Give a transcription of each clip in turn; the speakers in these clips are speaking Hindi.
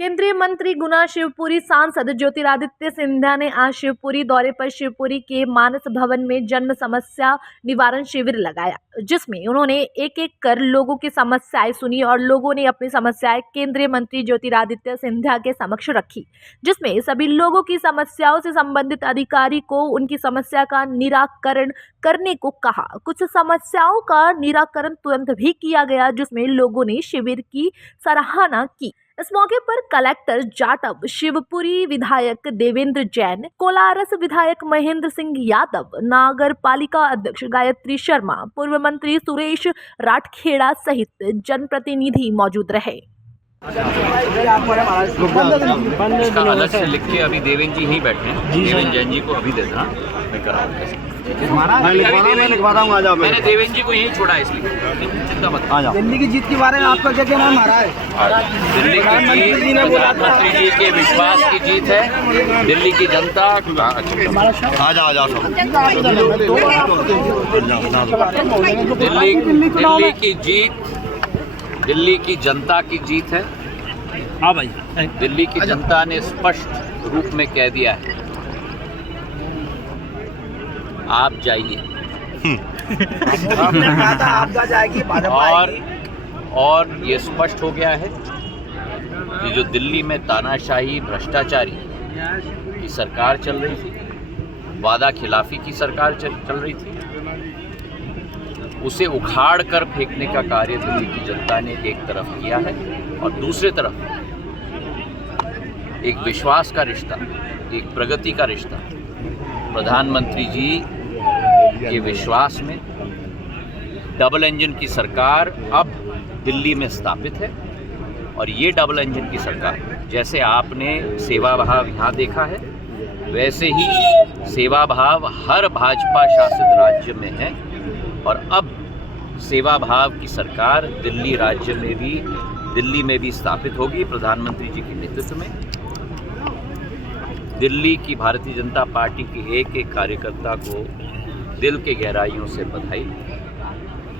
केंद्रीय मंत्री गुना शिवपुरी सांसद ज्योतिरादित्य सिंधिया ने आज शिवपुरी दौरे पर शिवपुरी के मानस भवन में जन्म समस्या निवारण शिविर लगाया, जिसमें उन्होंने एक एक कर लोगों की समस्याएं सुनी और लोगों ने अपनी समस्याएं केंद्रीय मंत्री ज्योतिरादित्य सिंधिया के समक्ष रखी, जिसमें सभी लोगों की समस्याओं से संबंधित अधिकारी को उनकी समस्या का निराकरण करने को कहा। कुछ समस्याओं का निराकरण तुरंत भी किया गया, जिसमें लोगों ने शिविर की सराहना की। इस मौके पर कलेक्टर जाटव, शिवपुरी विधायक देवेंद्र जैन, कोलारस विधायक महेंद्र सिंह यादव, नागर पालिका अध्यक्ष गायत्री शर्मा, पूर्व मंत्री सुरेश राठखेड़ा सहित जनप्रतिनिधि मौजूद रहे। इसका अलग से लिख के अभी देवेंद्र जी ही बैठे हैं, देवेंद्र जैन जी को अभी दे देना, मैं कराऊंगा। मैं लिखवा दूंगा। मैंने देवेंद्र जी को यही छोड़ा, इसलिए चिंता मत। दिल्ली की जीत के बारे में आपका क्या कहना है? दिल्ली की जीत प्रधानमंत्री जी के विश्वास की जीत है। दिल्ली की जनता दिल्ली की जीत दिल्ली की जनता की जीत है। हाँ भाई, दिल्ली की जनता ने स्पष्ट रूप में कह दिया है, आप जाइए। और ये स्पष्ट हो गया है कि जो दिल्ली में तानाशाही भ्रष्टाचारी की सरकार चल रही थी, वादा खिलाफी की सरकार चल रही थी, उसे उखाड़ कर फेंकने का कार्य दिल्ली की जनता ने एक तरफ किया है, और दूसरी तरफ एक विश्वास का रिश्ता, एक प्रगति का रिश्ता प्रधानमंत्री जी के विश्वास में डबल इंजन की सरकार अब दिल्ली में स्थापित है। और ये डबल इंजन की सरकार, जैसे आपने सेवा भाव यहाँ देखा है, वैसे ही सेवा भाव हर भाजपा शासित राज्य में है। और अब सेवा भाव की सरकार दिल्ली राज्य में भी, दिल्ली में भी स्थापित होगी प्रधानमंत्री जी के नेतृत्व में। दिल्ली की भारतीय जनता पार्टी के एक एक कार्यकर्ता को दिल के गहराइयों से बधाई।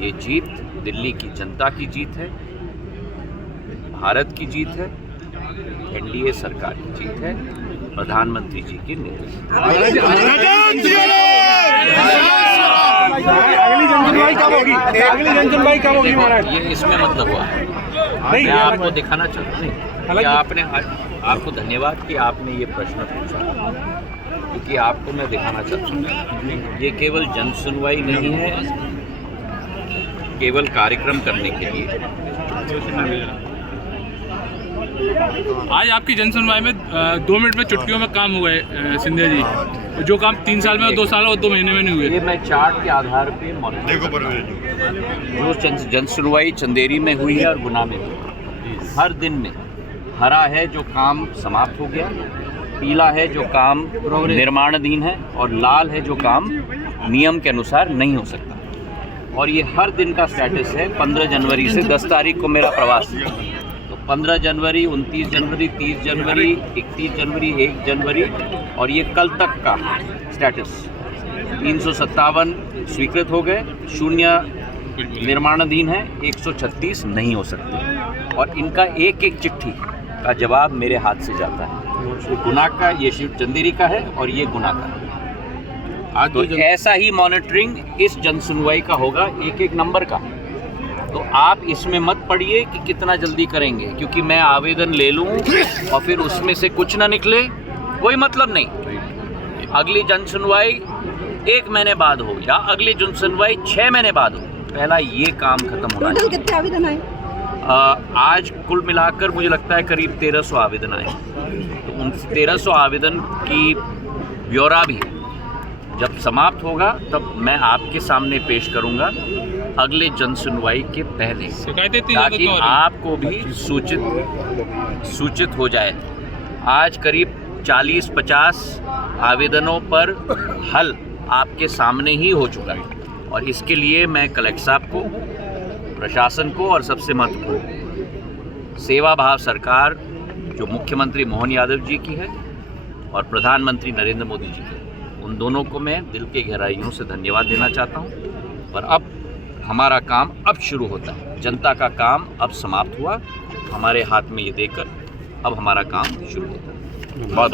ये जीत दिल्ली की जनता की जीत है, भारत की जीत है, एनडीए सरकार की जीत है, प्रधानमंत्री जी के नेतृत्व। ये इसमें मतलब हुआ, मैं आपको दिखाना चाहता हूँ कि आपको धन्यवाद कि आपने ये प्रश्न पूछा, क्योंकि आपको मैं दिखाना चाहता हूँ ये केवल जन सुनवाई नहीं है, केवल कार्यक्रम करने के लिए। आज आपकी जन सुनवाई में 2 मिनट में चुटकियों में काम हुआ है सिंधिया जी, जो काम 3 साल में और 2 साल और 2 महीने में नहीं हुए। ये मैं चार्ट के आधार पे जो जन सुनवाई चंदेरी में हुई है और गुना में हुई है, हर दिन में हरा है जो काम समाप्त हो गया, पीला है जो काम निर्माणाधीन है, और लाल है जो काम नियम के अनुसार नहीं हो सकता। और ये हर दिन का स्टेटस है। 15 जनवरी से 10 तारीख को मेरा प्रवास है, तो 15 जनवरी, 29 जनवरी, 30 जनवरी, 31 जनवरी, 1 जनवरी, और ये कल तक का स्टेटस। 357 स्वीकृत हो गए, 0 निर्माणाधीन है, 136 नहीं हो सकते। और इनका एक एक चिट्ठी का जवाब मेरे हाथ से जाता है। तो गुना का, ये शिव चंदेरी का है और ये गुना का है। तो ऐसा ही मॉनिटरिंग इस जन सुनवाई का होगा, एक एक नंबर का। तो आप इसमें मत पड़िए कि कितना जल्दी करेंगे, क्योंकि मैं आवेदन ले लूँ और फिर उसमें से कुछ ना निकले, कोई मतलब नहीं। अगली जन सुनवाई 1 महीने बाद हो या अगली जन सुनवाई 6 महीने बाद हो, पहला ये काम खत्म होना चाहिए। कितने आवेदन आए? आज कुल मिलाकर मुझे लगता है करीब 1300 आवेदन आए। तो उन 1300 आवेदन की ब्यौरा भी जब समाप्त होगा तब मैं आपके सामने पेश करूंगा अगले जन सुनवाई के पहले, ताकि आपको भी सूचित हो जाए। आज करीब 40-50 आवेदनों पर हल आपके सामने ही हो चुका है, और इसके लिए मैं कलेक्टर साहब को, प्रशासन को, और सबसे महत्वपूर्ण सेवा भाव सरकार जो मुख्यमंत्री मोहन यादव जी की है और प्रधानमंत्री नरेंद्र मोदी जी की, उन दोनों को मैं दिल के गहराइयों से धन्यवाद देना चाहता हूँ। पर अब हमारा काम अब शुरू होता है, जनता का काम अब समाप्त हुआ। हमारे हाथ में ये देकर अब हमारा काम शुरू होता है। बहुत बहुत